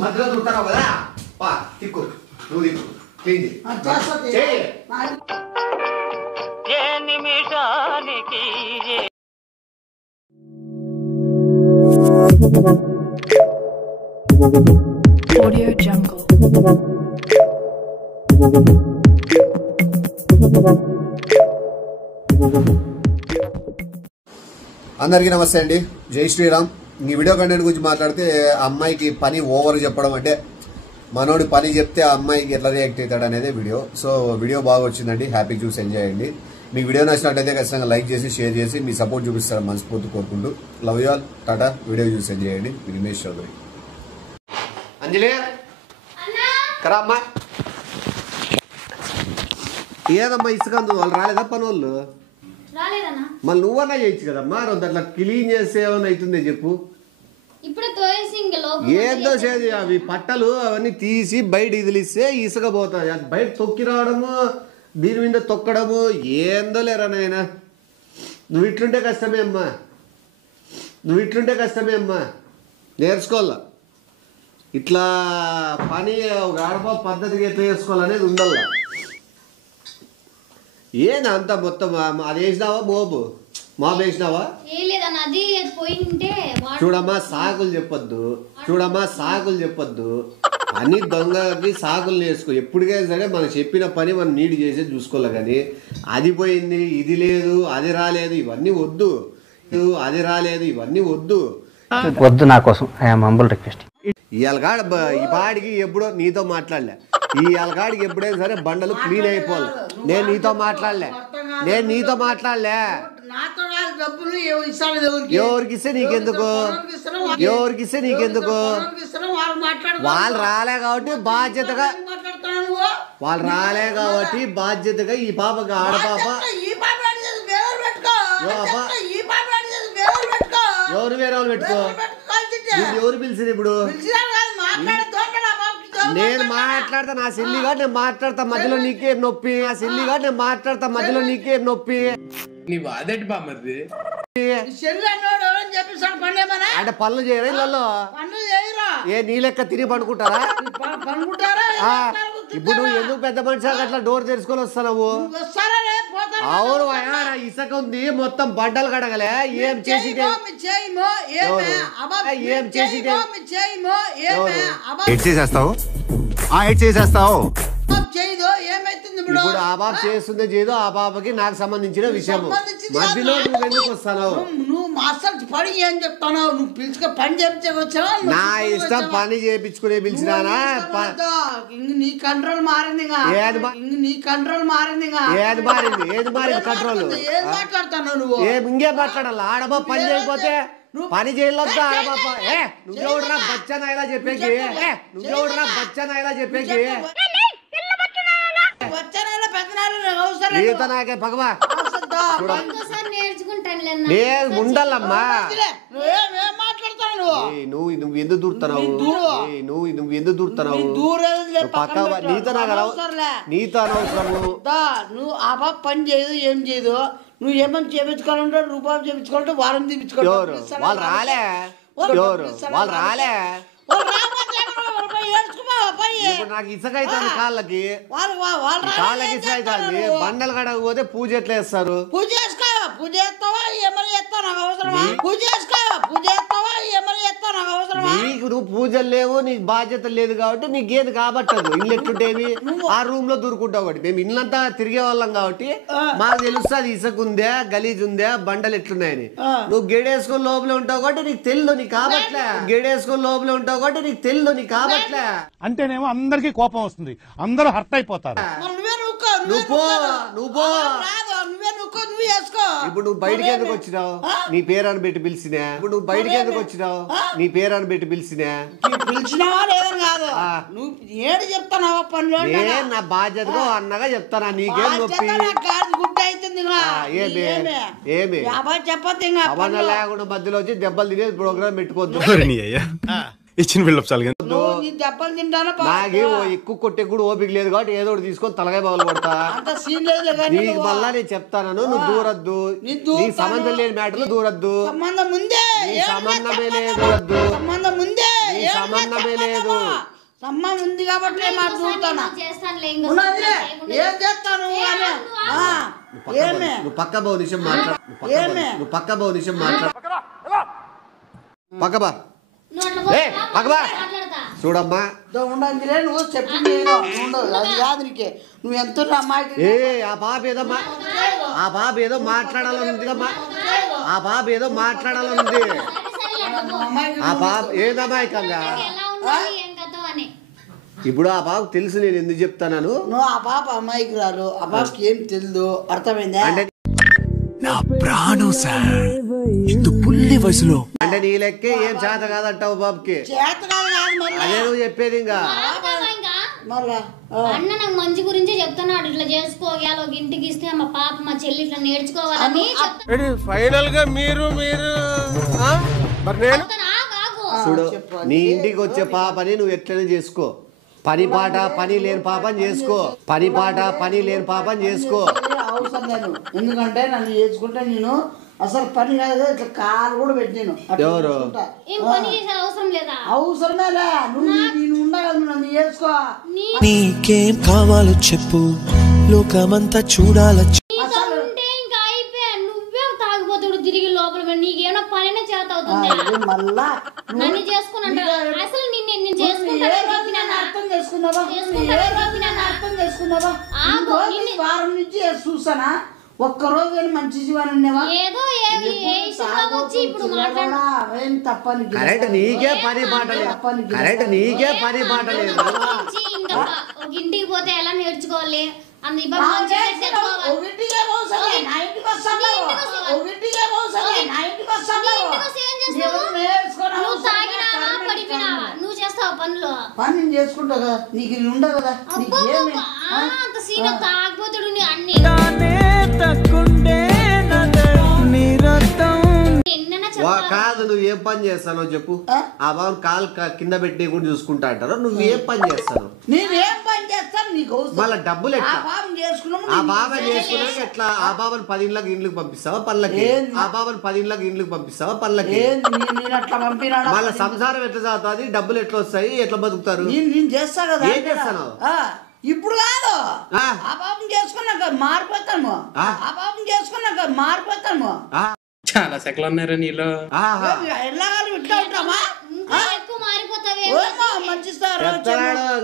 మధ్యలో దూరుతావు కదా పా తిక్కు నువ్వు తిక్కు క్లీన్ చేయి Audio Jungle. అందరికీ నమస్తే అండి, జై శ్రీరామ్. ఈ వీడియో కంటెంట్ గురించి మాట్లాడితే అమ్మాయికి పని ఓవర్ చెప్పడం అంటే మనోడి పని చెప్తే ఆ అమ్మాయికి ఎట్లా రియాక్ట్ అవుతాడు అనేది వీడియో. సో వీడియో బాగా వచ్చిందండి, హ్యాపీ చూసి ఎంజాయ్ చేయండి. మీకు వీడియో నచ్చినట్లయితే ఖచ్చితంగా లైక్ చేసి షేర్ చేసి మీ సపోర్ట్ చూపిస్తారని మనస్ఫూర్తి కోరుకుంటూ love you all, Tata. Video చూసి ఎంజాయ్ చేయండి. విఘ్నేష్ చౌదరి. అంజలి కరా అమ్మా, ఏదమ్మా ఇసుకందు వాళ్ళు రాలేదా పని వాళ్ళు? మళ్ళీ నువ్వన్నా చేయొచ్చు కదమ్మా, అట్లా క్లీన్ చేస్తే ఏమన్నా అవుతుంది చెప్పు. ఏందో చేది అవి పట్టలు అవన్నీ తీసి బయట ఇదిలిస్తే ఇసుక పోతాయి, అది బయట తొక్కి రావడము దీని మీద తొక్కడము ఏందో లేరా నాయన. నువ్వు ఇట్లుంటే కష్టమే అమ్మా, నువ్వు ఇట్లుంటే కష్టమే అమ్మా. నేర్చుకోవాలా ఇట్లా పని ఒక ఆడపా పద్ధతిగా ఎట్లా చేసుకోవాలనేది ఉండాల. ఏనా అంత మొత్తం అది వేసినావా మోబు మాబు వేసినావా? చూడమ్మా సాకులు చెప్పొద్దు, చూడమ్మా సాకులు చెప్పొద్దు. అన్ని దొంగకి సాకులు నేర్చుకో. ఎప్పటికైనా సరే మనం చెప్పిన పని మనం నీట్ చేసి చూసుకోవాలి. కానీ అది పోయింది, ఇది లేదు, అది రాలేదు, ఇవన్నీ వద్దు. అది రాలేదు, ఇవన్నీ వద్దు వద్దు. నా కోసం ఐఎమ్ హంబుల్ రిక్వెస్ట్. ఇవాళ ఈ పాడికి ఎప్పుడో నీతో మాట్లాడలే, ఈ అలగాడికి ఎప్పుడైనా సరే బండలు క్లీన్ అయిపోవాలి. నేను నీతో మాట్లాడలే, నేను నీతో మాట్లాడలే. ఎవరికి ఇస్తే నీకెందుకు, ఎవరికి ఇస్తే నీకెందుకు? వాళ్ళు రాలే కాబట్టి బాధ్యతగా, వాళ్ళు రాలే కాబట్టి బాధ్యతగా ఈ పాపకి ఆడపాప ఎవరు వేరే వాళ్ళు పెట్టుకో. ఎవరు పిలిచింది ఇప్పుడు? నేను మాట్లాడతా, నా సెల్లిగా నేను మాట్లాడతా, మధ్యలో నీకేం నొప్పి? నా సెల్లిగా నేను మాట్లాడతా, మధ్యలో నీకేం నొప్పి? అంటే పనులు చేయరా ఇళ్ళలో? ఏ నీ లెక్క తిరిగి పండుకుంటారా? ఇప్పుడు ఎందుకు పెద్ద మనిషి అట్లా డోర్ తెరుచుకొని వస్తున్నావు? అవును, ఇసుక ఉంది మొత్తం బడ్డలు కడగలే. ఏం చేసి ఏం చేసి చేసేస్తావు చేసేస్తావు. ఇప్పుడు ఆ బాబు చేస్తుందో చేయదో ఆ బాబుకి నాకు సంబంధించిన విషయం. మధ్యలో నువ్వు ఎందుకు వస్తావు? నువ్వు మాస్టర్ పని ఏం చెప్తావు? నువ్వు పిలుచుకో పని చేయించవచ్చావా? నా ఇష్టం పని చేయించుకునే పిలిచినానా? నీ కంట్రోల్ మారింది, నీ కంట్రోల్ మారింది. ఏది మారింది? ఏది మారింది కంట్రోల్? ఏం మాట్లాడుతున్నావు నువ్వు? ఇంకే మాట్లాడాలి. ఆడబా పని చేయకపోతే పని చేయలేదు ఆడబాప. నువ్వెవడరా బచ్చనా ఇలా చెప్పేకి? నువ్వెవడరా బచ్చనా ఇలా చెప్పేకి? నాకే భగవా ఉండాలమ్మా. నువ్వు ఎందుకు దూరుతున్నావు? నువ్వు ఎందుకు దూరుతున్నావు? పక్క నీతో నీతో అనవసరము. నువ్వు ఆ బాబు పని చేయదు, ఏం చేయదు. నువ్వు ఏమని చేపించుకోవాలంటే రూపాయలు చేపించుకోవాలంటే వారం తీపించుకోవాలి. వాళ్ళు రాలే, వాళ్ళు రాలే. నాకు ఇసుక అవుతుంది కాళ్ళకి, కాళ్ళకి ఇసుక అవుతుంది. బండలు కడకపోతే పూజ ఎట్లా చేస్తారు? పూజ చేసుకో, పూజ చేస్తావా ఏమని చేస్తావు నాకు అవసరమా? పూజ చేసుకో, పూజ చేస్తావా ఏమని చేస్తావు నాకు అవసరమా? నీకు నువ్వు పూజలు లేవు, నీకు బాధ్యత లేదు కాబట్టి నీకేది కాబట్టదు. ఇల్లు ఎట్టుంటేవి ఆ రూమ్ లో దూరుకుంటావు కాబట్టి. మేము ఇల్లంతా తిరిగే వాళ్ళం కాబట్టి మాకు తెలుస్తుంది ఇసుక ఉందా, గలీజ్ ఉందా, బండలు ఎట్లున్నాయని. నువ్వు గేడేసుకొని లోపల ఉంటావు కాబట్టి నీకు తెలియదు, నీకు కాబట్లే. గేడేసుకొని లోపల ఉంటావు కాబట్టి నీకు తెలియదు, నీకు కాబట్లే. అంటేనేమో అందరికి కోపం వస్తుంది, అందరూ హర్ట్ అయిపోతారు. ఇప్పుడు నువ్వు బయటికి ఎందుకు వచ్చినావు? నీ పేరాన్ని పెట్టి పిలిచినా. ఇప్పుడు నువ్వు బయటికి ఎందుకు వచ్చినావు? నీ పేరాన్ని పెట్టి పిలిచినా. పిలిచినావా లేదని కాదు, నువ్వు ఏడు చెప్తానావా పనిలో? నేను నా బాధ్యతగా అన్నగా చెప్తానా. నీకేం నొప్పి? గుడ్డ అవుతుంది. ఏమి చెప్పద్దు అవన్న లేకుండా మధ్యలో వచ్చి దెబ్బలు తినేది ప్రోగ్రామ్ పెట్టుకోవద్దు. ఇచ్చిన బిల్డప్ చాలు. నీ దెబ్బలు తింటానా నాకే ఎక్కువ కొట్టే కూడా ఓపిక లేదు కాబట్టి ఏదో ఒకటి తీసుకొని తలగాయ పగలు కొడతా. అంత సీన్ లేదు కానీ నీకు మళ్ళా నేను చెప్తాను, నువ్వు దూరద్దు. నీ సంబంధం లేని మ్యాటర్లు దూరద్దు. సంబంధం ముందే సంబంధమే లేదు. సంబంధం ముందే సంబంధమే లేదు. సంబంధం ఉంది కాబట్టి మాట్లాడుతాను. ఏం చేస్తాను నువ్వు పక్క బా నిమిషం మాట్లాడు. నువ్వు పక్క బా నిమిషం మాట్లాడు. పక్క బా పక్కబా చూడమ్మా. ఉండదులే నువ్వు చెప్పింది ఉండదు. అది కాదు నీకే నువ్వు ఎంత అమ్మాయి. ఆ బాబు ఏదో మాట్లాడాలనుంది కమ్మా. ఆ బాబు ఏదో మాట్లాడాలనుంది. ఆ బాబు ఏదమాయకంగా ఇప్పుడు ఆ బాబు తెలుసు నేను ఎందుకు చెప్తాను. నువ్వు ఆ పాప అమ్మాయికి రారు. ఆ పాపకి ఏం తెలియదు. అర్థమైందా? అంటే నా ప్రాణం సార్ ఇంత పుల్లి వయసులో అంటే నీ లెక్కే ఏం చేత కాదంటావు బాబుకి. అదే నువ్వు చెప్పేది. ఇంకా అన్న నాకు మంచి గురించి చెప్తున్నాడు. ఇట్లా చేసుకోవాలి ఒక ఇంటికి ఇస్తే మా పాప మా చెల్లి ఇట్లా నేర్చుకోవాలని ఫైనల్ గా మీరు చూడు, నీ ఇంటికి వచ్చే పాపని నువ్వు ఎట్లనే చేసుకో. పని పాట పని లేని పాపని చేసుకో. పని పాట పని లేని పాపని చేసుకో. అవసరం లేదు. ఎందుకంటే నన్ను చేసుకుంటే నేను అసలు పని కాదు. ఇట్లా కాలు కూడా పెట్టాను. ఎవరు అవసరమేలే. నేను ఉండగలను. నన్ను చేసుకో. నీకేం కావాలో చెప్పు, లోకమంతా చూడాల. తాగిపోతాడు తిరిగి లోపల. నీకేమైనా పని చేత అవుతుంది. మళ్ళా నన్ను చేసుకున్నాడు. అసలు నేను అర్థం చేసుకున్నావా? వారం నుంచి చూసానా? ఒక్కరోజు మంచి ఏదో తప్పని కరెక్ట్. నీకే పని పాట లేదు. కరెక్ట్. నీకే పని పాట లేదు. ఒక ఇంటికి పోతే ఎలా నేర్చుకోవాలి నువ్వు చేస్తావు పనులు. పని నేను చేసుకుంటా కదా. నీకు ఉండవు కదా. అంత సీన్ తాగిపోతాడు అన్ని. కాదు, నువ్వు ఏం పని చేస్తానో చెప్పు. ఆ బాబు కాలు కింద పెట్టి కూడా చూసుకుంటా అంటారు. నువ్వు ఏం పని చేస్తాను? నేనేం పని చేస్తాను? నీకు మళ్ళీ డబ్బులు ఎట్లా? ఆ బాబా చేసుకున్నాక ఎట్లా? ఆ బాబాని 10 ఇళ్ళకి ఇండ్లకు పంపిస్తావా పనులకి? ఆ బాబాని 10 ఇళ్ళకి ఇండ్లకు పంపిస్తావా పనులకి? మళ్ళీ సంసారం ఎట్లా సాగుతుంది? డబ్బులు ఎట్లా వస్తాయి? ఎట్లా బతుకుతారు? నేను చేస్తా కదా. ఏం చేస్తాను ఇప్పుడు కాదు. ఆ పాపం చేసుకున్నాక మారిపోతాము. ఆ పాపం చేసుకున్నాక మారిపోతాము. చాలా సెకలు ఉన్నారు నీలో. ఎలాగాలి ఇట్లా ఉంటామా? ఎక్కువ మారిపోతావే.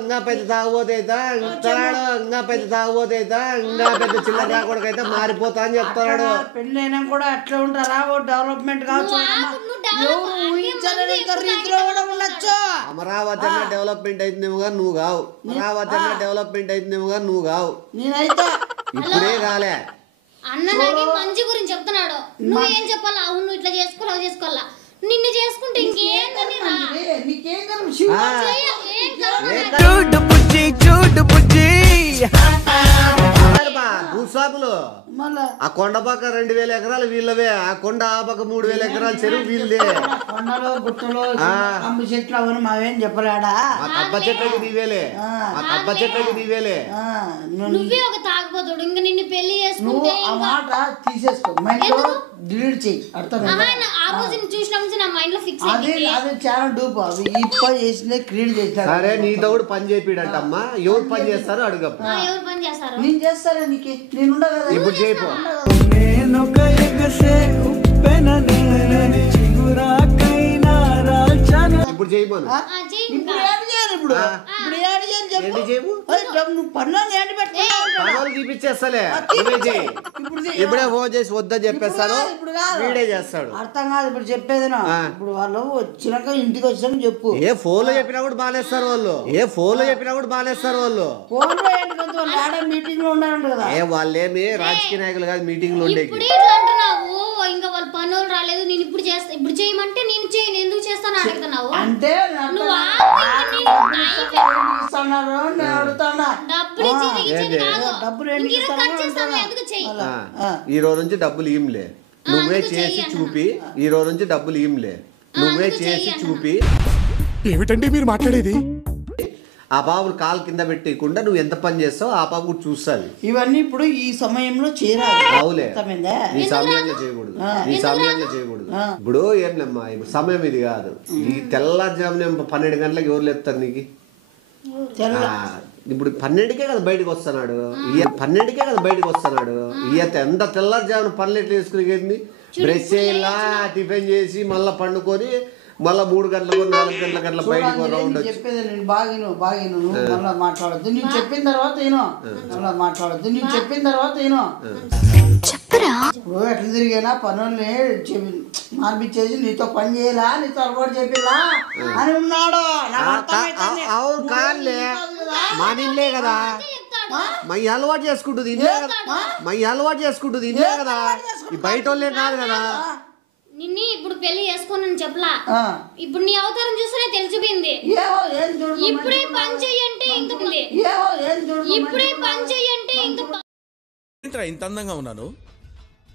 ఇంకా పెద్ద తాగుబోతే ఇంకా పెద్ద తాగుబోతే ఇంకా పెద్ద చిల్లర రాకూడకైతే మారిపోతా అని చెప్తున్నాడు. పెళ్ళైనా కూడా అట్లా ఉంటారా? డెవలప్మెంట్ కావచ్చు. రీతిలో కూడా ఉండొచ్చు. అమరావతి డెవలప్మెంట్ అవుతుందేమో కానీ నువ్వు కావు. అమరావతి డెవలప్మెంట్ అవుతుందేమో కానీ నువ్వు కావు. నేనైతే ఇప్పుడే కాలే. అన్న నాకే మంచి గురించి చెప్తున్నాడు. నువ్వు ఏం చెప్పాలా? అవును ఇట్లా చేసుకోవాలా చేసుకోవాలా. నిన్ను చేసుకుంటే ఇంకేందని రా. నీకేం భూస్వాములు ఆ కొండ పక్క 2000 ఎకరాలు వీళ్ళవే. ఆ కొండ ఆ పక్క 3000 ఎకరాల చెరువు వీళ్ళదే. కొండలో గుట్టలో అమ్మ చెట్లు అవన్నీ మావేం చెప్పలేడా? ఆ కబ్బ చెట్లకి నీవేలే. ఆ కబ్బ చెట్లకి నీవేలే. నువ్వే ఒక తాగిపోతాడు. ఇంకా నిన్ను పెళ్లి చేసుకుంటే ఆ మాట తీసేసుకో. మైండ్ లో డిలీట్ చెయ్యి. అర్థమైందా? ఆ రోజు చూసిన నా మైండ్ లో ఫిక్స్ అది చాలా డూపు. అది ఇప్పుడు చేసిందే క్రియేట్ చేశారు. సరే నీతో కూడా పని చేపిడంటమ్మా. ఎవరు పని చేస్తారో అడుగప్ప. ఎవరు పని చేస్తారు? నేను చేస్తారా? నీకు నేను ఉండగా ఇప్పుడు చేయిపో. ఇప్పుడు చేయమను. చూపించేస్తాలే. ఇప్పుడే ఫోన్ చేసి వద్దని చెప్పేస్తాను. వీడే చేస్తాడు. అర్థం కాదు ఇప్పుడు చెప్పేది. ఇప్పుడు వాళ్ళు వచ్చినాక ఇంటికి వచ్చాక చెప్పు. ఏ ఫోన్ లో చెప్పినా కూడా బానేస్తారు వాళ్ళు. ఫోన్ లో మీటింగ్ లో ఉండాలంట కదా. ఏ వాళ్ళేమి రాజకీయ నాయకులు కాదు. మీటింగ్ లో ఉండే ఇంకా వాళ్ళ పనులు రాలేదు. నేను ఇప్పుడు చేస్తా. ఇప్పుడు చేయమంటే నేను చేయను. ఎందుకు చేస్తాను అడుగుతున్నావు అంటే ఈ రోజు నుంచి డబ్బులు ఇమ్లే. నువ్వే చేసి చూపి. ఈ రోజు నుంచి డబ్బులు ఇమ్లే. నువ్వే చేసి చూపి. ఏమిటండి మీరు మాట్లాడేది? ఆ పాపను కాలు కింద పెట్టకుండా నువ్వు ఎంత పని చేస్తావు ఆ పాప కూడా చూస్తుంది. ఇవన్నీ ఇప్పుడు ఈ సమయంలో చేరాలి. అవులే నీ సమయంలో చేయకూడదు, నీ సమయంలో చేయకూడదు. ఇప్పుడు ఏం లేమ్మా, ఇప్పుడు సమయం ఇది కాదు. ఈ తెల్లారుజామున 12 గంటలకు ఎవరు లేపుతారు నీకు? ఇప్పుడు 12కే కదా బయటకు వస్తున్నాడు, 12కే కదా బయటకు వస్తున్నాడు. ఎంత తెల్లారుజామున పనులు ఎట్లా వేసుకునేది? బ్రష్ చేయాలా, టిఫిన్ చేసి మళ్ళీ పండుకొని మళ్ళీ 3 గంటలకు 4 గంటల గంటల బయటకు రౌండ్ చెప్పేది. నేను బాగా నువ్వు మళ్ళీ మాట్లాడద్దు. నేను చెప్పిన తర్వాత మళ్ళీ మాట్లాడద్దు. నేను చెప్పిన తర్వాత చెప్పరా ఎట్లా తిరిగినా పనుల్ని మార్పిచ్చేసి నీతో పని చేయాలా, నీతో అలవాటు చేపిలా అని ఉన్నాడు. అవును కాదులే, మన ఇల్లే కదా, మై అలవాటు చేసుకుంటుంది ఇల్లే కదా, మై అలవాటు చేసుకుంటుంది ఇల్లే కదా, ఈ బయట వాళ్ళే కాదు కదా. నిన్ను ఇప్పుడు పెళ్లి చేసుకోనని చెప్పలా, ఇప్పుడు నీ అవతారం చూస్తేనే తెలిసిపోయింది. ఇప్పుడే పని చెయ్యంటే ఇంత ఇప్పుడే పని చెయ్యంటే ఇంత అందంగా ఉన్నాను,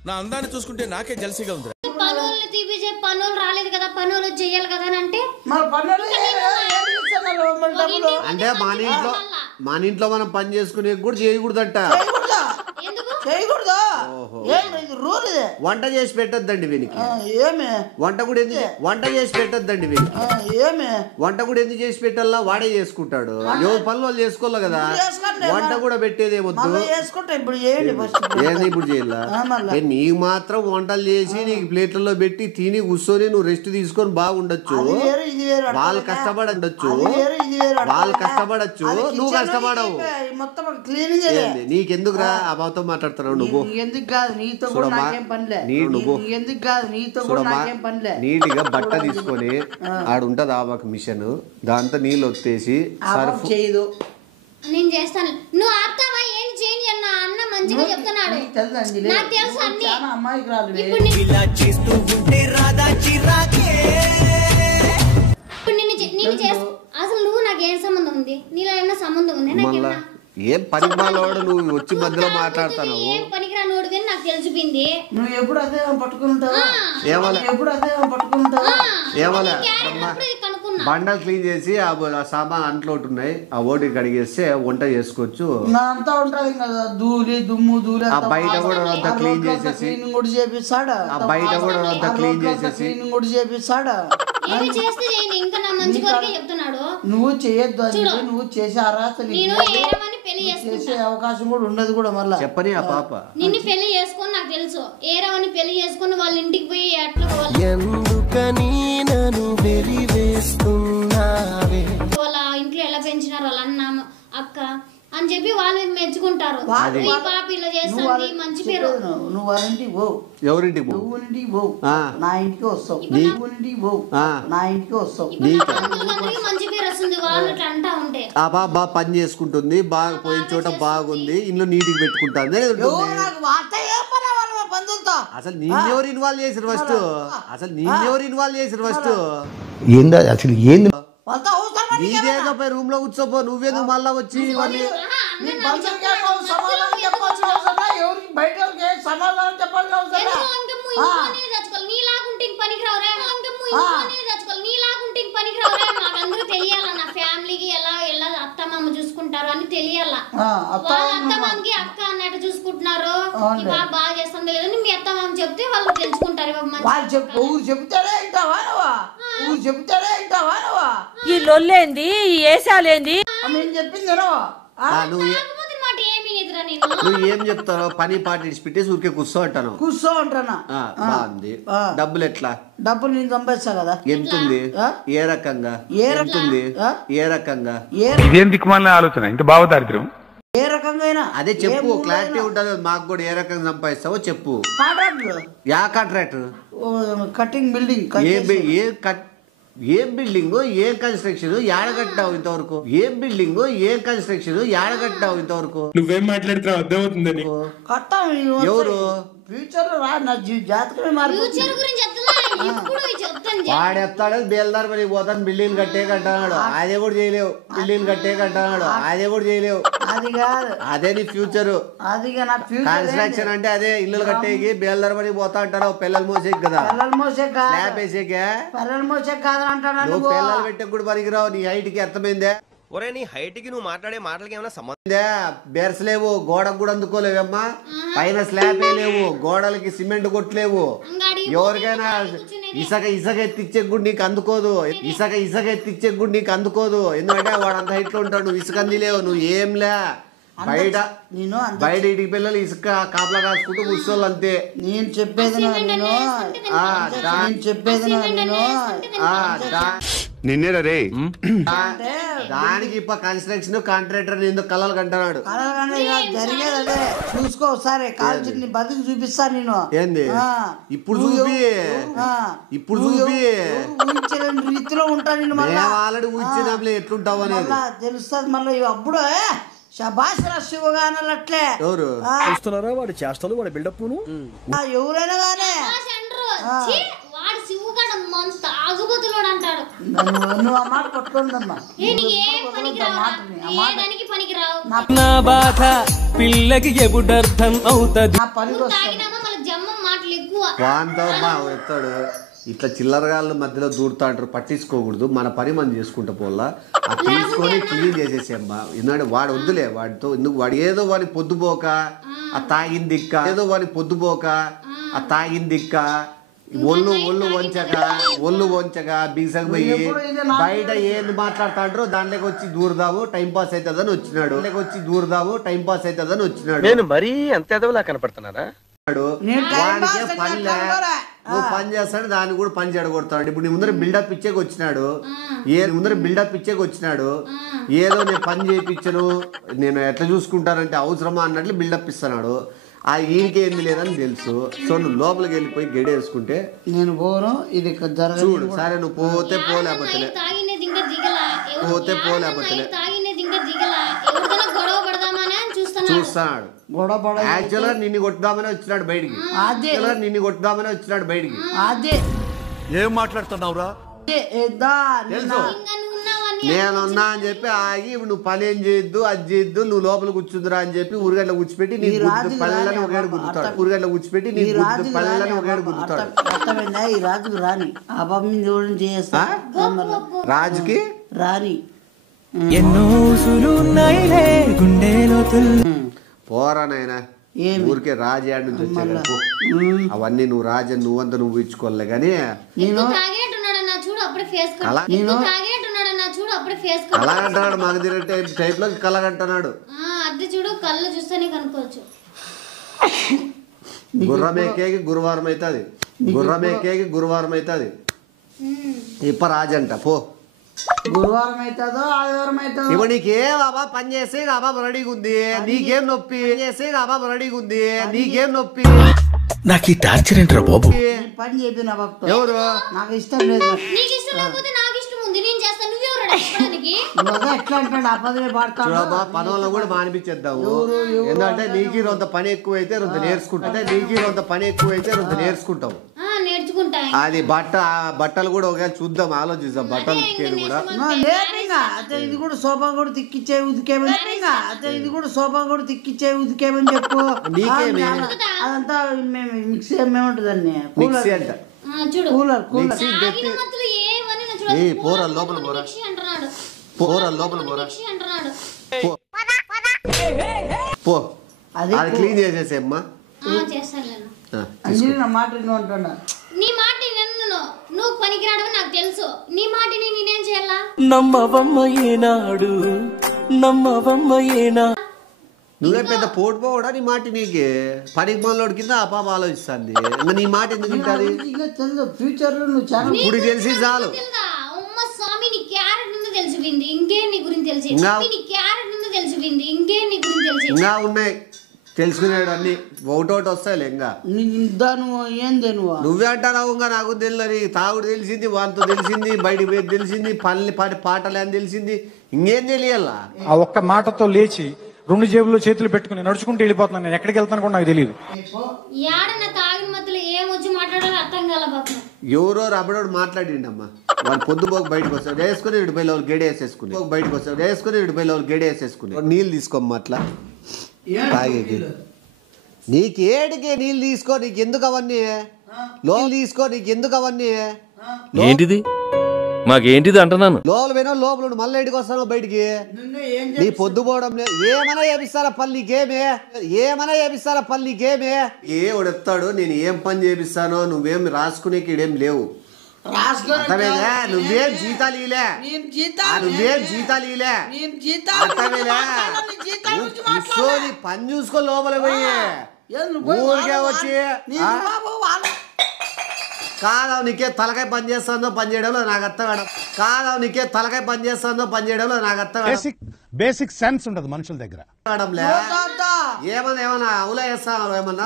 నా అందాన్ని చూసుకుంటే నాకే జలసిగా ఉంది. పనులు తీపిచే పనులు రాలేదు కదా, పనులు చెయ్యాలి కదా అని అంటే అంటే మన ఇంట్లో మనం పని చేసుకునే కూడా చేయకూడదంట. వంట చేసి పెట్టొద్దండి వీనికి. వంట కూడా చేసి పెట్టొద్దండి వీనికి. వంట కూడా ఎందుకు చేసి పెట్టాలా? వాడే చేసుకుంటాడు. ఎవరి పనులు వాళ్ళు చేసుకోవాలి కదా, వంట కూడా పెట్టేది ఏమొద్దు. ఏంది ఇప్పుడు చేయాలా? నీకు మాత్రం వంటలు చేసి నీకు ప్లేట్లలో పెట్టి తిని కూర్చొని నువ్వు రెస్ట్ తీసుకొని బాగుండొచ్చు. వాళ్ళు కష్టపడచ్చు, నువ్వు కష్టపడవు. నీకెందుకురా అబాతో మాట్లాడుతున్నావు నువ్వు? నీట్గా బట్ట తీసుకొని ఆడుంటది ఆమెకు మిషన్, దాంతో నీళ్ళు వచ్చేసి సర్ఫ్ చేయదు. నేను చేస్తాను, నువ్వు ఆపుతావా? ఏం చేయని అన్న అన్న మంచిగా చెప్తున్నాడు. నాకు తెలుసు అన్ని. అసలు నువ్వు నాకు ఏం సంబంధం ఉంది? నీలో ఏమన్నా సంబంధం ఉంది? నాకేమన్నా ఏం పనిమాలోడు నువ్వు వచ్చి మధ్యలో మాట్లాడుతున్నావు? ఏం పనికిరాని వాడివి నాకు తెలిసిపోయింది. నువ్వు ఎప్పుడు అదే పట్టుకుంటావు, ఎప్పుడు అదే పట్టుకుంటావు. బండలు క్లీన్ చేసి ఆ సామాన్ అంట్లో ఉన్నాయి, ఆ ఓటి కడిగేస్తే వంట చేసుకోవచ్చు. అంతా ఉంటది కదా, ధూళి దుమ్ము ధూళి. ఆ బయట కూడా అంతా క్లీన్ చేసేసి కూడా చేపిస్తాడు. ఆ బయట కూడా అంతా క్లీన్ చేసేసి కూడా చేపిస్తాడు. ఏమి చేస్తే చేయండి, ఇంకా నా మంచి కొరకే చెప్తున్నాడు. నువ్వు చేయొద్దు అని నువ్వు చేసే అర్హత చేసే అవకాశం కూడా ఉండదు కూడా. మళ్ళీ చెప్పని ఆ పాప నిన్ను పెళ్లి చేసుకొని నాకు తెలుసు, ఏరవని పెళ్లి చేసుకుని వాళ్ళ ఇంటికి పోయి ఎట్లా వాళ్ళ ఇంట్లో ఎలా పెంచినారు వాళ్ళ అన్న అక్క అని చెప్పి వాళ్ళు మెచ్చుకుంటారు. ఈ పాప ఇలా చేస్తుంది, మంచి పేరు. నువ్వు వాళ్ళంటికి పో, ఎవరింటికి పో, నువ్వు ఇంటికి పో, నా ఇంటికి వస్తావు. నువ్వు ఇంటికి పో, నా ఇంటికి వస్తావు. మంచి పేరు వస్తుంది వాళ్ళు ఇట్లా అంటా ఉంటే. ఆ పాప బాగా పని చేసుకుంటుంది, బాగా పోయిన చోట బాగుంది, ఇల్లు నీటికి పెట్టుకుంటుంది. అసలు నిన్నెవరు ఇన్వాల్వ్ చేసారు ఫస్ట్? అసలు నిన్నెవరు ఇన్వాల్వ్ చేసారు ఫస్ట్? ఏందా అసలు ఏంది? నీదేదో పోయి రూమ్ లో కూర్చోపో, నువ్వేందుకు మళ్ళా వచ్చి ఇవన్నీ సమాధానం చెప్పాలి. అందరూ తెలియాల, నా ఫ్యామిలీకి ఎలా ఎలా అత్తమామ చూసుకుంటారు అని తెలియాల. వాళ్ళ అత్తమామకి అక్క అన్నట్టు చూసుకుంటున్నారు, బాగా చేస్తుంది లేదని మీ అత్తమామ చెప్తే వాళ్ళు తెలుసుకుంటారు. ఈ లొల్లేంది, ఈ ఏసాలేంది? నేను చెప్పింది నువ్వు ఏం చెప్తావు? పని పాట పెట్టేసి ఊరికే కూర్చో అంటాను. కూర్చో అంటానా? బాగుంది. డబ్బులు ఎట్లా? డబ్బులు నేను సంపాదిస్తా కదా. ఎంతుంది? ఏ రకంగా ఎంతుంది? ఏ రకంగా? ఇదేం దిక్కుమాలిన ఆలోచన, ఇంత బావదారిద్రం. ఏ రకంగా అదే చెప్పు, క్లారిటీ ఉంటది మాకు కూడా. ఏ రకంగా సంపాదిస్తావో చెప్పు. Contractor. Yeah contractor? Cutting building. ఏం బిల్డింగ్, ఏం కన్స్ట్రక్షన్, ఏడగట్టావు ఇంతవరకు? ఏం బిల్డింగ్, ఏం కన్స్ట్రక్షన్, ఏడగట్టావు ఇంతవరకు? నువ్వేం మాట్లాడుతున్నావు అర్థమవుతుందని. కట్టాం. ఎవరు ఫ్యూచర్ లో రా, నా జాతకమే మారు. వాడెత్తాడు బేల్దార్ మరి పోతాను, బిల్డింగ్ కట్టే కట్టాడు. అదే కూడా చేయలేవు, బిల్డింగ్ కట్టే కట్టాడు. అదే కూడా చేయలేవు. అది కాదు, అదే నీ ఫ్యూచర్. అది కన్స్ట్రక్షన్ అంటే అదే ఇల్లు కట్టేకి బేల్దార్ పడి పోతా అంటారు. పిల్లలు మోసేకి కదా, పిల్లలు మోసే స్లాబ్ వేసేకే. పిల్లలు మోసే కాదు అంటాడు. నువ్వు పిల్లలు పెట్టే కూడా పనికిరావు. నీ హైట్ కి అర్థమైందే? ఒరే నీ హైట్ కి నువ్వు మాట్లాడే మాటలకి ఏమైనా సంబంధం బేర్స్ లేవు, గోడకు కూడా అందుకోలేవమ్మా, పైన స్లాబ్ లేవు, గోడలకి సిమెంట్ కొట్టలేవు, ఎవరికైనా ఇసక ఎత్తిచ్చే కూడా నీకు అందుకోదు, ఇసక ఎత్తిచ్చే కూడా నీకు అందుకోదు. ఎందుకంటే వాడు అంత హైట్ లో ఉంటాడు, నువ్వు ఇసుక అందిలేవు, నువ్వు ఏంలే. బయట ఇంటికి పిల్లలు ఇసుక కాపలా కాసుకుంటూ కూర్చోళ్ళు అంతే. నేను చెప్పేది నిన్నేరా రే దానికి ఇప్పుడు కన్స్ట్రక్షన్ కాంట్రాక్టర్ ఎందుకు కలలు కంటున్నాడు. జరిగేది అదే. చూసుకో ఒకసారి కాల్చి నీ బతుకు చూపిస్తా నేను. ఏంది ఇప్పుడు చూపి, ఇప్పుడు చూపి ఊహించలేని రీతిలో ఉంటా నేను. మళ్ళీ ఆల్రెడీ ఊహించినప్పుడు ఎట్లుంటావు అనేది తెలుస్తుంది. మళ్ళీ అప్పుడు శబాష్ శివగానలు అట్లే ఎవరు చూస్తున్నారా వాడి చేష్టలు, వాడి బిల్డప్. ఎవరైనా గానే వాడు శివుగాడు మంత ఆజుబతులోడు అంటాడు. నువ్వు ఆ మాట కొట్టుకుందమ్మా. నా బాధ పిల్లకి ఎప్పుడర్థం అవుతుంది. తాగినామా మళ్ళీ జమ్మం మాటలు ఎక్కువ. ఎత్తాడు ఇట్లా చిల్లరగాళ్ళ మధ్యలో దూరుతా అంటారు, పట్టించుకోకూడదు. మన పని మనం చేసుకుంటా పోల్లా, అది తీసుకొని క్లీన్ చేసేసేమ్మా. ఎందుకంటే వాడు వద్దులే, వాడితో ఎందుకు, వాడు ఏదో వాడిని పొద్దుపోక ఆ తాగిందిక్క, ఏదో వాడిని పొద్దుపోక ఆ తాగిందిక్క, ఒళ్ళు వంచగా బిగిసక పోయి బయట ఏంది మాట్లాడుతాంటారో దాంట్లోకి వచ్చి దూరదావు టైం పాస్ అవుతుందని వచ్చినాడు, టైం పాస్ అవుతుందని వచ్చినాడు. నేను మరీ అంత ఎదవలా కనపడుతున్నారా? వాడికే పనిలే, నువ్వు పని చేస్తాడు, దాన్ని కూడా పని చెడగొడతాడు. ఇప్పుడు నీ ముందర బిల్డప్ ఇచ్చేకి వచ్చినాడు, ఏదో నేను పని చేయించను, నేను ఎట్లా చూసుకుంటానంటే అవసరమా అన్నట్లు బిల్డప్ ఇస్తున్నాడు. ఆ ఈయనకి ఏంది లేదని తెలుసు. సో నువ్వు లోపలికి వెళ్ళిపోయి గడి వేసుకుంటే నేను పోను. ఇది చూడు సరే, నువ్వు పోతే పోలేకపోతే చూస్తున్నాడు. యాక్చువల్గా నిన్ను కొట్టుదామని వచ్చినాడు బయటికి, అదే ఏం మాట్లాడుతున్నావురా? నేనున్నా అని చెప్పి ఆగి నువ్వు పని ఏం చేయొద్దు, అది చేయొద్దు, నువ్వు లోపల కూర్చుందిరా అని చెప్పి ఊరిగడ్ల కూర్చిపెట్టి నీ పళ్ళని ఒకేడు గుద్దుతాడు. అర్థమైందా? ఈ రాజుకు రాని ఆ బాబు మీద చేస్తా, రాజుకి రాని ఎన్నో పోరా నాయనా, ఊరికే రాజు యాడ్ నుంచి వచ్చాడు. అవన్నీ నువ్వు రాజు నువ్వంతా నువ్వు ఇచ్చుకోలే గానీ కలగంటున్నాడు, మాకు తిరిగే టైప్ లో కలగంటున్నాడు. అది చూడు కళ్ళు చూస్తేనే కనుక్కోవచ్చు. గుర్రం ఎక్కేకి గురువారం అవుతుంది, ఇప్ప రాజంట పో. గురువారం అవుతుందో ఆదివారం అవుతుందో ఇప్పుడు నీకేం బాబా పని చేసి బాబా రెడీగా ఉంది, నీకేం నొప్పి నాకు ఈ టార్చర్ ఏంట్రా బాబు? పని చెప్పిన బాబు ఎవరు నాకు ఇష్టం లేదు. ఎట్లా అంటాడు అపదమే పాడతాడు. పనుల్లో కూడా మానిపించేద్దాము. ఎందుకంటే నీకు రొంత పని ఎక్కువైతే రొంత నేర్చుకుంటావు. అది బట్టలు కూడా ఒకవేళ చూద్దాం, ఆలోచిద్దాం. బట్టలు ఉతికేది కూడా ఇది కూడా సోఫా కూడా తిక్కిచ్చే ఉతికేమని చెప్పు. అదంతా మిక్సీ ఏమేముంటుందండి, మిక్సీ అంట, కూలర్ పోరా లోపల పో, అది క్లీన్ చేసేసేమ్మా. నా మాట అంటున్నా. నీ మాట నువ్వు పనికిరాడని నాకు తెలుసు, నీ మాటని నేనేం చేయాలా? నువ్వే పెద్ద పోటు పోవడా? నీ మాట నీకే పనికి మనలోడి కింద ఆ పాప ఆలోచిస్తుంది. నీ మాట ఎందుకు తింటాది? ఫ్యూచర్ లో నువ్వు చాలా ఇప్పుడు తెలిసి చాలు. స్వామి నీ క్యారెట్ నుండి తెలిసిపోయింది, ఇంకేం నీ గురించి తెలిసి. నీ క్యారెట్ నుండి తెలిసిపోయింది, ఇంకేం నీ గురించి తెలిసి. ఇంకా ఉన్నాయి తెలుసుకునేడు అన్ని, ఒకటోటి వస్తాయి. ఇంకా నువ్వే అంటావు. ఇంకా నాకు తెలియదు, తాగుడు తెలిసింది, వాంతో తెలిసింది, బయటికి పోయి తెలిసింది, పాటలు అని తెలిసింది, ఇంకేం తెలియాలా? ఆ ఒక్క మాటతో లేచి 2 జేబుల్లో చేతులు పెట్టుకుని నడుచుకుంటూ వెళ్ళిపోతున్నాను. నేను ఎక్కడికి వెళ్తాను కూడా నాకు తెలియదు. ఎవరో రబడోడు మాట్లాడిండమ్మా, వాళ్ళు పొద్దుపోక బయటకు వస్తాడు, వేసుకుని ఇటు పోయి లోపల గేడి వేసేసుకుని నీళ్ళు తీసుకోమ్మా. అట్లా తాగేకి నీకేడికి నీళ్ళు తీసుకో, నీకు ఎందుకు అవన్నీ? ఏంటిది మాకేంటిది అంటున్నాను. లోపల పోయినా లోపల మళ్ళీ ఇంటికి వస్తాను బయటికి. నీ పొద్దు పోవడం లేదు. ఏమైనా చేపిస్తారా పల్లికేమే, ఏమైనా చేపిస్తారా పల్లికేమే. ఏడు ఎత్తాడు, నేను ఏం పని చేపిస్తానో నువ్వేం రాసుకునేకి ఇడేం లేవు. నువ్వేం జీతాలు ఇలే, నువ్వేం జీతాలు ఇలే. కూర్చొని పని చూసుకో లోపల పోయి. ఊరికే వచ్చి కాదా నీకే తలకాయ పని చేస్తుందో పని చేయడంలో నాకు అర్థం కాదు. కాదా నీకే తలకాయ పని చేస్తుందో పని చేయడంలో నాకు అర్థం కాదు. బేసిక్ సెన్స్ ఉండదు మనుషుల దగ్గర. ఏమన్నా ఏమన్నా అవులా చేస్తావు ఏమన్నా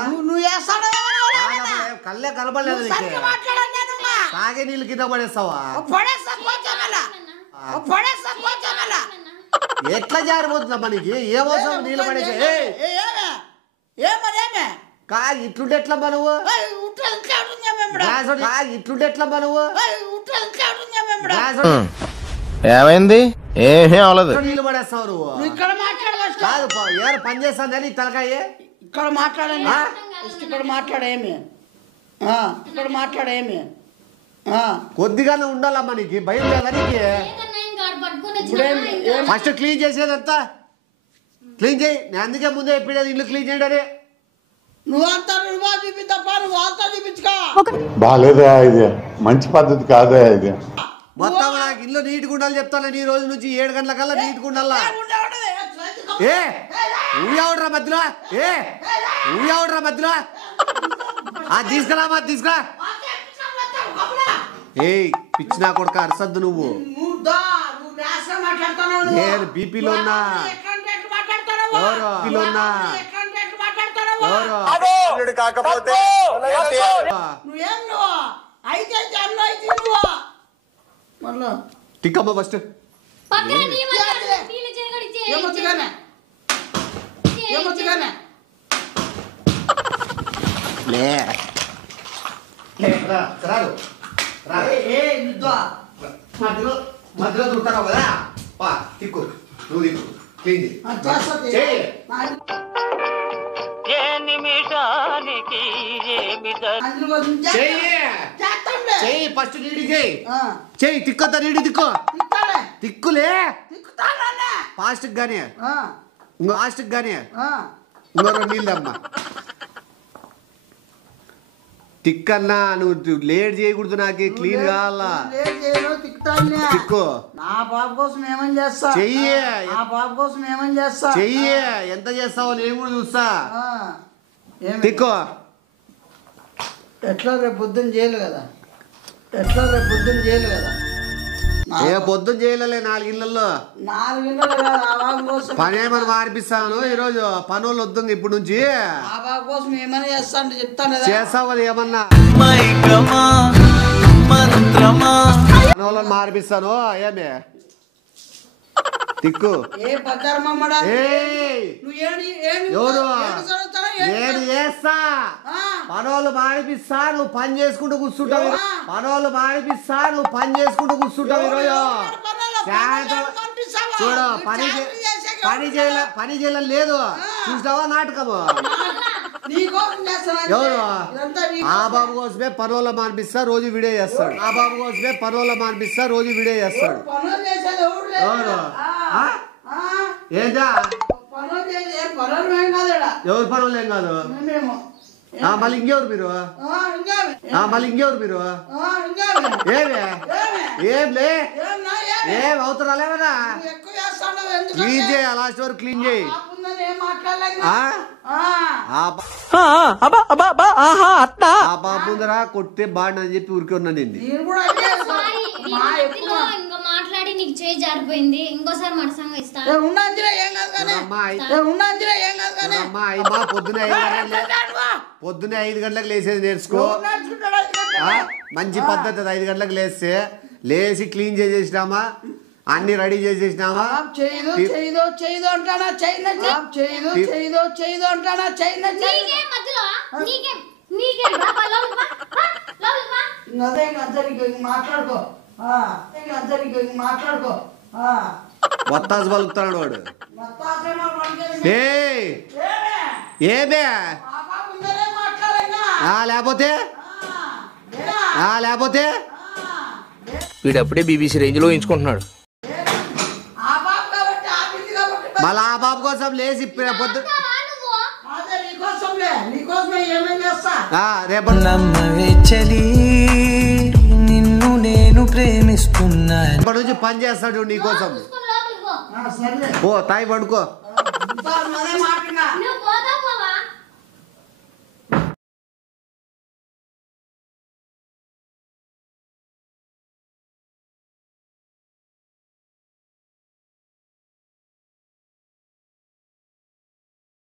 కళ్ళే కనపడలేదు నీకు. తాగే నీళ్ళు కింద పడేస్తావా? ఎట్లా జారిపోతుందా మనకి? ఏమోసం నీళ్ళు పడేసి ఇట్లుంటే ఎట్లా మనవు, ఇట్లుంటే ఎట్లా మనవు. ఏమైంది? ఏమీ అవలేదు. నీళ్ళు పడేస్తావు నువ్వు. కాదు ఎవరు పని చేస్తాను కానీ తలకాయ ఇక్కడ మాట్లాడండి. ఇక్కడ మాట్లాడేమి, ఇక్కడ మాట్లాడేమి. కొద్దిగానే ఉండాలా మనకి, భయం లేదా నీకు? ఫస్ట్ క్లీన్ చేసేదంతా క్లీన్ చేయి. నేను అందుకే ముందే చెప్పేది ఇల్లు క్లీన్ చేయడని. నువ్వంతా నువ్వు చూపిద్దాప, నువ్వు వాళ్ళతో చూపించుకో. బాగాలేదా ఇది? మంచి పద్ధతి కాదా ఇది? మొత్తం నాకు ఇల్లు నీట్గా ఉండాలి చెప్తాను. ఈ రోజు నుంచి 7 గంటలకల్లా నీట్గా ఉండాలా. ఎవడరా మధ్యలో, ఎవడరా మధ్యలో తీసుకురా తీసుకురా. పిచ్చినా కొడుక అరసద్దు నువ్వు. నేను బీపీలో ఉన్నా, కాకపోతే టిక్కమ్మ ఫస్ట్ మధ్యలో దుంటావు కదా, తిక్కు నువ్వు దిక్కు క్లీన్ చెయ్యి. ఫస్ట్ నీడి చెయ్యి, చెయ్యి తిక్కొద్దా నీడి తిక్కు. తిక్కులే ఫాస్ట్ గానే, ఇంకో ఫాస్ట్ గానే ఇంకో 2 నీళ్ళు అమ్మా. తిక్కన్నా నువ్వు లేట్ చేయకూడదు, నాకు క్లీన్ కావాలా. తిక్కు నా బాబు కోసం ఏమని చేస్తా, చెయ్యి. నా బాబు కోసం ఏమని చేస్తా, చెయ్యి. ఎంత చేస్తావో నేను కూడా చూస్తా. తిక్కు. ఎట్లా రేపు పొద్దున్న చేయలు కదా, ఎట్లా రేపు పొద్దున్న చేయలు కదా. ఏ పొద్దున్న చేయలే 4 ఇళ్ళల్లో 4 ఇళ్ళలో కదా. ఆ బాబు కోసం పని ఏమని మార్పిస్తాను ఈరోజు. పనులు వద్దు ఇప్పుడు నుంచి. ఆ బాబు కోసం ఏమైనా చేస్తా అంటే చెప్తాను కదా. చేస్తావు అది ఏమన్నా పనులను మార్పిస్తాను. ఏమే తిక్కు. ఎవరు నేను చేస్తా. పనులు మాడిపిస్తా, నువ్వు పని చేసుకుంటూ కూర్చుంటావు. పనులు మాడిపిస్తా, నువ్వు పని చేసుకుంటూ కూర్చుంటావు. ఈరోజు చూడు పని చేయాలని లేదు. చూసావా నాటకము? ఎవరు ఆ బాబు కోసమే పనులు మానిపిస్తా, రోజు వీడియో చేస్తాడు. ఆ బాబు కోసమే పనులు మానిపిస్తా, రోజు వీడియో చేస్తాడు. ఎవరు ఏంటా ఎవరు పనులు ఏం కాదు. మళ్ళీ ఇంకెవరు మీరు, మళ్ళీ ఇంకెవరు మీరు? ఏమే ఏం లే, ఏం అవుతున్నా కదా. క్లీన్ చేయి, లాస్ట్ వరకు క్లీన్ చేయి. బాబుందరా కొట్టే బాడని చెప్పి ఊరికే ఉన్నా. నేను మాట్లాడి నీకు చేయి జారిపోయింది, ఇంకోసారి మనసంగా ఇస్తా. పొద్దునే 5 గంటలకు లేసేది నేర్చుకో. మంచి పద్ధతి. 5 గంటలకు లేచి క్లీన్ చేసేసినామా, అన్ని రెడీ చేసేసినామా. వత్తాసు పలుకుతున్నాడు వాడు. ఏమే లేకపోతే వీడప్పుడే బీబీసీ రేంజ్ లో ఎంచుకుంటున్నాడు. ఆ బాబు కాబట్టి ఆ పిచ్చి కాబట్టి మళ్ళీ ఆ బాబు కోసం లేచి పొద్దు అదే నీకోసంలే నీకోసమే ఏమేం చేస్తా రేపు నిన్ను నేను ప్రేమిస్తున్నాను. ఇప్పటి నుంచి పని చేస్తాడు నీకోసం. సర్లే ఓ తాయి పడుకో. అదే మాటగా నువ్వు పోతా